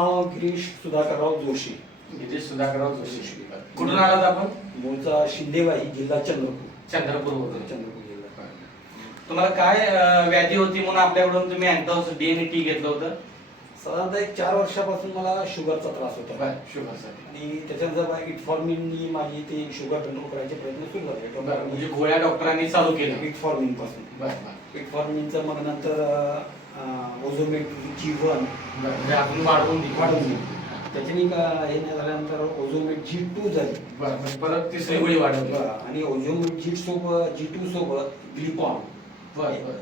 नाव गिरीश सुधाकरराव जोशी. गिरीश सुधाकरराव जोशी. कुठून आलात आपण? मूळचा शिंदेवाही, जिल्हा चंद्रपूर. चंद्रपूर जिल्हा. तुम्हाला काय व्याधी होती म्हणून आपल्याकडून तुम्ही अँटॉक्स डीएनटी घेतलं होतं? साधारणतः एक 4 वर्षापासून मला शुगरचा त्रास होता. शुगरसाठी. आणि त्याच्यानंतर इटफॉर्मिननी माझी ते शुगर कंट्रोल करायचे प्रयत्न सुरू झाले. म्हणजे गोळ्या डॉक्टरांनी चालू केल्या इटफॉर्मिन पासून. इटफॉर्मिनचं मग नंतर ओझोमेट G1 म्हणजे आपण वाढवून त्याच्यानी हे नाही झाल्यानंतर ओझोमेट G2 झाली. परत तिसरी गोळी वाढवली आणि ओझोमेट G2 सोबत ग्लिपॉन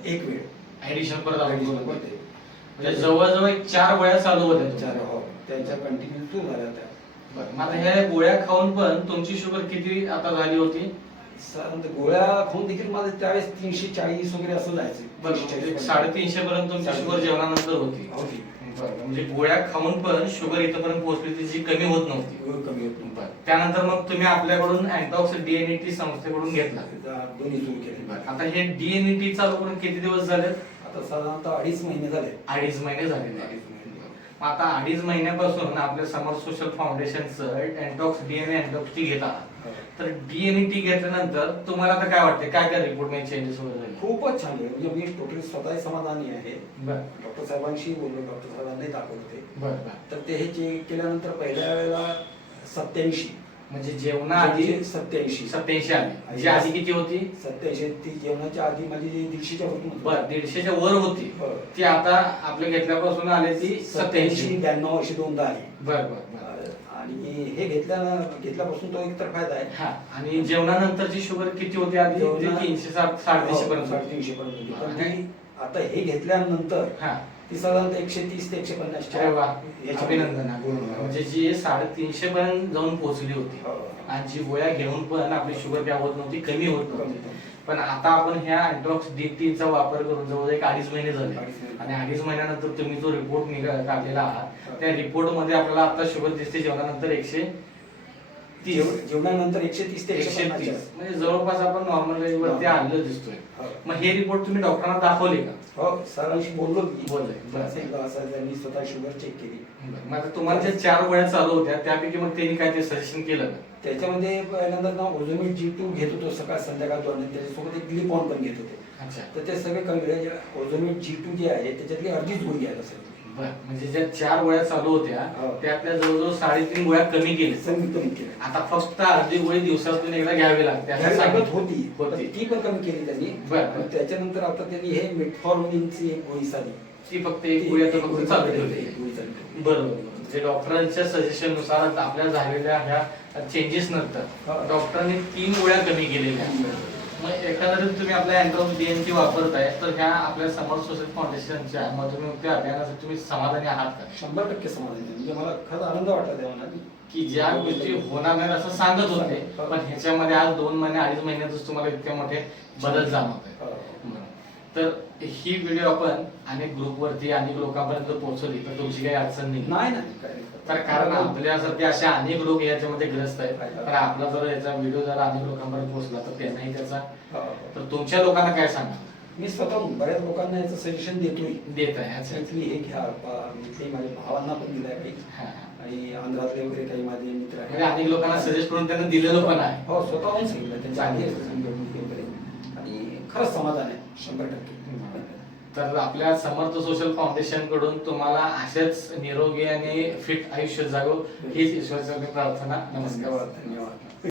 एक वेळ ऍडिशन परत म्हणजे जवळजवळ 4 गोळ्या चालू होत्या. त्यांच्या कंटिन्यू सुरू झाल्या त्या. मग आता ह्या गोळ्या खाऊन पण तुमची शुगर किती आता झाली होती? गोळ्या खाऊन देखील माझे त्यावेळेस 340 वगैरे असं जायचं. 350 पर्यंत तुमची शुगर जेवणानंतर होती. म्हणजे गोळ्या खाऊन पण शुगर इथपर्यंत पोहोचली होती जी कमी होत नव्हती. त्यानंतर मग तुम्ही आपल्याकडून अँटॉक्स डीएनटी संस्थेकडून घेतला. दोन्ही सुरू केले. आता हे डीएनटी चालू करून किती दिवस झाले? आता साधारणतः 2.5 महिने झाले. 2.5 महिने झाले. आता 2.5 महिन्यापासून आपल्या समर सोशल फाउंडेशनचं अँटॉक्स डीएनए अँटॉक्स टी घेता. तर डीएनटी घेतल्यानंतर तुम्हाला आता काय वाटते? काय काय रिपोर्ट मध्ये चेंजेस वगैरे झाले? खूपच छान आहे. म्हणजे मी टोटली स्वतः समाधानी आहे. डॉक्टर साहेबांशी बोललो, डॉक्टर साहेबांनी दाखवले. तर ते हे चेक केल्यानंतर पहिल्या वेळेला 87 म्हणजे जेवणाआधी 87 आली. जी आधी किती होती? 87. ती जेवणाच्या आधी माझी 150च्या वर 150च्या वर होती. ती आता आपल्या घेतल्यापासून आली ती 87, 92 अशी दोनदा आली. बरं. आणि हे घेतल्यापासून तो एक तर फायदा आहे. आणि जेवणानंतरची शुगर किती होती आधी? 360 350 पर्यंत. 350 पर्यंत. आता हे घेतल्यानंतर ती साधारणतः 130 ते 150. अभिनंदन. म्हणजे जी 350 पर्यंत जाऊन पोहोचली होती. आणि जी गोळ्या घेऊन पण आपली शुगर काय होत नव्हती, कमी होत नव्हती. पण आता आपण ह्या अँटॉक्स डीएनटीचा वापर करून जवळ 2.5 महिने झाले. आणि 2.5 महिन्यानंतर तुम्ही जो रिपोर्ट काढलेला आहात त्या रिपोर्ट मध्ये आपल्याला आता शुगर दिसते जेवणानंतर 130. जेवणानंतर 130 ते 130. म्हणजे जवळपास आपण नॉर्मल रेंज वरती आलेलं दिसतोय. मग हे रिपोर्ट तुम्ही डॉक्टरांना दाखवले का? हो, सरांशी बोललो. त्यांनी स्वतः शुगर चेक केली. मग आता तुम्हाला ज्या 4 गोळ्या चालू होत्या त्यापैकी मग त्यांनी काय ते सजेशन केलं का? त्याच्यामध्ये पहिल्यांदा ना ओझोमेट G2 घेत होतो सकाळ संध्याकाळ 2 आणि त्याच्यासोबत एक ग्लिपॉन पण घेत होते. तर ते सगळे कमी. ओझोमेट G2 जे आहे त्याच्यातली अर्धीच गोळी आहे सर. म्हणजे ज्या 4 गोळ्या चालू होत्या त्यातल्या जवळजवळ 3.5 गोळ्या कमी केल्या. आता फक्त अर्धी गोळी दिवसातून एकदा घ्यावी लागते सांगत होती. ती पण कमी केली त्यांनी. त्याच्यानंतर आता त्यांनी हे मेटफॉर्मिनची एक गोळी साधी, ती फक्त एक गोळी आता फक्त चालू ठेवली. बरोबर. म्हणजे डॉक्टरांच्या सजेशन नुसार आपल्या झालेल्या ह्या चेंजेस नंतर डॉक्टरांनी 3 गोळ्या कमी केलेल्या. मग एकंदरीत तुम्ही आपल्या अँटॉक्स डीएनटी वापरताय तर ह्या आपल्या समर सोशल फाउंडेशनच्या मधुमेह अभियानासाठी तुम्ही समाधानी आहात का? 100% समाधानी. म्हणजे मला खरंच आनंद वाटला तेव्हा की ज्या गोष्टी होणार नाही असं सांगत होते पण ह्याच्यामध्ये आज 2 महिने 2.5 महिन्यातच तुम्हाला इतके मोठे बदल जाणवत आहे. तर ही व्हिडिओ आपण अनेक ग्रुपवरती अनेक लोकांपर्यंत पोहोचवली तर तुमची काही अडचण नाही. तर कारण आपल्यासारखे असे अनेक लोक याच्यामध्ये ग्रस्त आहेत. तर आपला जर याचा व्हिडिओ जर अनेक लोकांपर्यंत पोहोचला तर त्यांनाही त्याचा. तर तुमच्या लोकांना काय सांगा? मी स्वतः बऱ्याच लोकांना याचं सजेशन देत आहे. हे घ्या. मी माझ्या भावांना पण दिलंय काही. आणि आंध्रातले वगैरे काही माझे मित्र आहेत. अनेक लोकांना सजेस्ट करून त्यांना दिलेलं पण आहे. हो, स्वतःहून सांगितलं त्यांच्या आधी आणि खरंच समाधान आहे 100%. तर आपल्या समर्थ सोशल फाउंडेशन कडून तुम्हाला असेच निरोगी आणि फिट आयुष्य जागो हीच ईश्वराची प्रार्थना. नमस्कार. धन्यवाद.